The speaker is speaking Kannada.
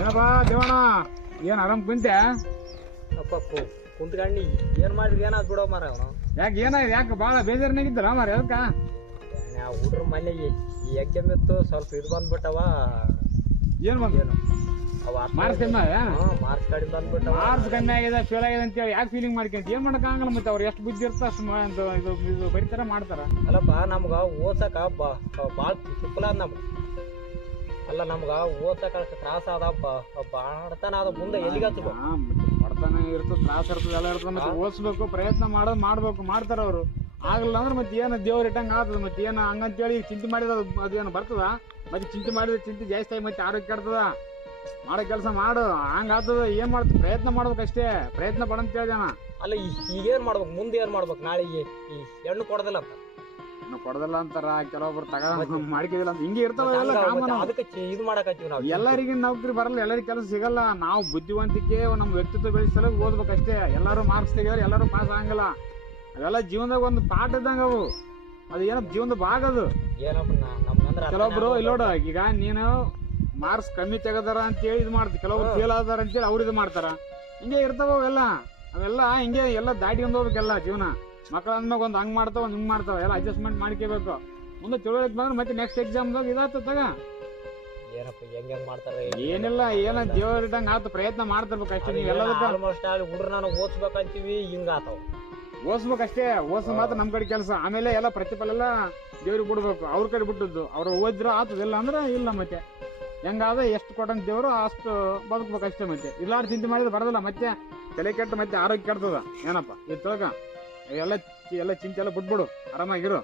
ಏನಪ್ಪ ದೇವಣ್ಣ ಏನ್ ಆರಾಮ್ ಕುಂತೆ? ಅಪ್ಪ ಕುಂತ್ಕಂಡಿ ಏನ್ ಮಾಡ್ರಿ ಏನಾದ್ ಬಿಡೋ ಮಾರ ಅವನು. ಯಾಕೆ ಏನಾಯ್ತು? ಯಾಕೆ ಭಾಳ ಬೇಜಾರ್ನಾಗಿದ್ದಲ್ಲ ಮಾರ ಅದಕ್ಕ? ಹುಡ್ರ ಮನೆಗೆ ಈ ಎಕ್ಸಾಮ್ ಇತ್ತು, ಸ್ವಲ್ಪ ಇದು ಬಂದ್ಬಿಟ್ಟವ. ಏನ್ ಬಂದ? ಮಾರ್ಕ್ಸ್ ಕಮ್ಮಿ ಮಾರ್ಕ್ಸ್ ಕಡಿಮೆ ಬಂದ್ಬಿಟ್ಟವ. ಮಾರ್ಕ್ಸ್ ಕಮ್ಮಿ ಆಗಿದೆ, ಫೇಲ್ ಆಗಿದೆ ಅಂತೇಳಿ ಯಾಕೆ ಫೀಲಿಂಗ್ ಮಾಡ್ಕೊಂತ? ಏನ್ ಮಾಡಕ್ ಆಗಲ್ಲ, ಮತ್ತೆ ಅವ್ರು ಎಷ್ಟು ಬುದ್ಧಿ ಇರ್ತ ಅಷ್ಟು ಇದು ಬರೀತಾರ ಮಾಡ್ತಾರ. ಅಲ್ಲಪ್ಪ ನಮ್ಗ ಓದ್ಸಕ ಬಾಳ ಚಿಕ್ಕಲ ನಮ್ಗ. ಅಲ್ಲ ನಮ್ಗ ಓದ್ಸಕ ಅಷ್ಟು ತ್ರಾಸ ಅದ, ಬಾಡ್ತಾನ ಅದ, ಮುಂದೆ ಎಲ್ಲಿಗತ್ತದ ಬಡತನ ಇರ್ತದ, ತ್ರಾಸ ಇರ್ತದ, ಎಲ್ಲ ಇರ್ತದ. ಮತ್ತೆ ಓದಿಸ್ಬೇಕು, ಪ್ರಯತ್ನ ಮಾಡ್ಬೇಕು, ಮಾಡ್ತಾರ ಅವ್ರು. ಆಗಲ್ಲ ಅಂದ್ರೆ ಮತ್ತೆ ಏನು ದೇವ್ರ ಇಟ್ಟಂಗ ಆಗ್ತದ. ಮತ್ತೆ ಏನು ಹಂಗಂತೇಳಿ ಚಿಂತೆ ಮಾಡಿದ ಅದೇನು ಬರ್ತದ? ಮತ್ತೆ ಚಿಂತೆ ಮಾಡಿದ್ರೆ ಚಿಂತೆ ಜಾಸ್ತಿ ಆಗಿ ಮತ್ತೆ ಆರೋಗ್ಯ ಕೆಡ್ತದ. ಮಾಡೋ ಕೆಲಸ ಮಾಡು, ಹಂಗ ಆಗ್ತದ. ಏನ್ ಮಾಡ್ತ ಪ್ರಯತ್ನ ಮಾಡ್ಬೇಕಷ್ಟೇ, ಪ್ರಯತ್ನ ಪಡಂತ ಹೇಳ್ದೇನ. ಅಲ್ಲ ಈಗೇನ್ ಮಾಡ್ಬೇಕು, ಮುಂದೆ ಏನ್ ಮಾಡ್ಬೇಕು? ನಾಳೆಗೆ ಈ ಹೆಣ್ಣು ಕೊಡದಿಲ್ಲ ಅಂತ ಕೊಡದಲ್ಲ ಅಂತಾರ, ಕೆಲವೊಬ್ರು ಮಾಡ್ಕಿದಿಲ್ಲ ಅಂತ ಹಿಂಗೆ ಇರ್ತಾವ. ಅದಕ್ಕೆ ಇದು ಮಾಡಕತ್ತೀವಿ ನಾವು. ಎಲ್ಲರಿಗೂ ನೌಕರಿ ಬರಲ್ಲ, ಎಲ್ಲರಿಗೂ ಕೆಲಸ ಸಿಗಲ್ಲ. ನಾವು ಬುದ್ಧಿವಂತಿಕೆ ನಮ್ಮ ವ್ಯಕ್ತಿತ್ವ ಬೆಳೆಸಲು ಓದ್ಬೇಕಷ್ಟೇ. ಎಲ್ಲರೂ ಮಾರ್ಕ್ಸ್ ತೆಗೆದ್ರೆ ಎಲ್ಲರೂ ಪಾಸ್ ಆಗಂಗಿಲ್ಲ. ಅವೆಲ್ಲ ಜೀವನದಾಗ ಒಂದು ಪಾಠ ಇದ್ದಂಗ ಅವು. ಅದು ಏನೋ ಜೀವನದ ಭಾಗ ಅದು. ಕೆಲವೊಬ್ರು ಇಲ್ಲೋಡ, ಈಗ ನೀನು ಮಾರ್ಕ್ಸ್ ಕಮ್ಮಿ ತೆಗದಾರ ಅಂತೇಳಿ ಇದು ಮಾಡ್ತೀವಿ, ಕೆಲವೊಬ್ರು ಫೇಲ್ ಆದಾರ ಅಂತೇಳಿ ಅವ್ರು ಇದು ಮಾಡ್ತಾರ. ಹಿಂಗೆ ಇರ್ತಾವ ಅವೆಲ್ಲ ಹಿಂಗೆ ಎಲ್ಲ ದಾಟಿಕೊಂಡು ಹೋಗ್ಬೇಕೆಲ್ಲ ಜೀವನ. ಮಕ್ಕಳ ಅಂದ್ಮ್ಯಾಗ ಒಂದು ಹಂಗ್ ಮಾಡ್ತಾವ, ಒಂದು ಹಿಂಗ್ ಮಾಡ್ತಾವ, ಎಲ್ಲ ಅಡ್ಜಸ್ಟ್ಮೆಂಟ್ ಮಾಡ್ಕೋಬೇಕು. ಮುಂದೆ ತಿಳುವಳಿಕೆ ಬಂದ್ರೆ ಮತ್ತೆ ನೆಕ್ಸ್ಟ್ ಎಕ್ಸಾಮ್ದಾಗ ಇದಾಗ್ತದ. ಏನಿಲ್ಲ, ಏನ ದೇವ್ರ ಇಟ್ಟಂಗ ಆತ, ಪ್ರಯತ್ನ ಮಾಡ್ತಿರ್ಬೇಕು ಅಷ್ಟೇ. ನೀವು ಎಲ್ಲದಕ್ಕ ಹುಡ್ರ ನಾನು ಓದ್ಸ್ಬೇಕಂತೀವಿ, ಹಿಂಗ ಆತಾವ. ಓದ್ಸ್ಬೇಕಷ್ಟೇ, ಓದ್ಸ ಮಾತ್ರ ನಮ್ ಕಡೆ ಕೆಲಸ. ಆಮೇಲೆ ಎಲ್ಲ ಪ್ರತಿಫಲ ಎಲ್ಲ ದೇವ್ರಿಗೆ ಬಿಡ್ಬೇಕು, ಅವ್ರ ಕಡೆ ಬಿಟ್ಟದ್ದು. ಅವ್ರು ಓದಿದ್ರು ಆತದಿಲ್ಲ ಅಂದ್ರೆ ಇಲ್ಲ. ಮತ್ತೆ ಹೆಂಗಾದ ಎಷ್ಟು ಕೊಟ್ಟಂತ ದೇವ್ರು ಅಷ್ಟು ಬದುಕ್ಬೇಕಷ್ಟೇ. ಮತ್ತೆ ಇಲ್ಲಾರು ಚಿಂತೆ ಮಾಡಿದ್ರೆ ಬರೋದಿಲ್ಲ. ಮತ್ತೆ ತಲೆ ಕೆಟ್ಟ ಮತ್ತೆ ಆರೋಗ್ಯ ಕೆಡ್ತದ. ಏನಪ್ಪ ಇದು ತಿಳ್ಕ, ಎಲ್ಲ ಚಿಂತೆ ಎಲ್ಲ ಬಿಟ್ಬಿಡು, ಆರಾಮಾಗಿರು.